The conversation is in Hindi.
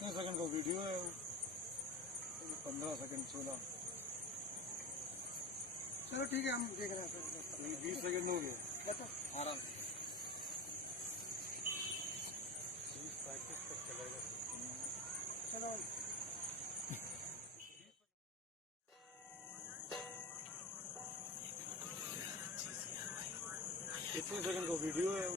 कितने सेकंड का वीडियो है वो? 15 सेकंड 16। चलो ठीक है, हम देख रहे हैं। 20 सेकंड हो गए आराम से। 20-35 तक चलेगा। चलो कितने सेकंड का वीडियो है?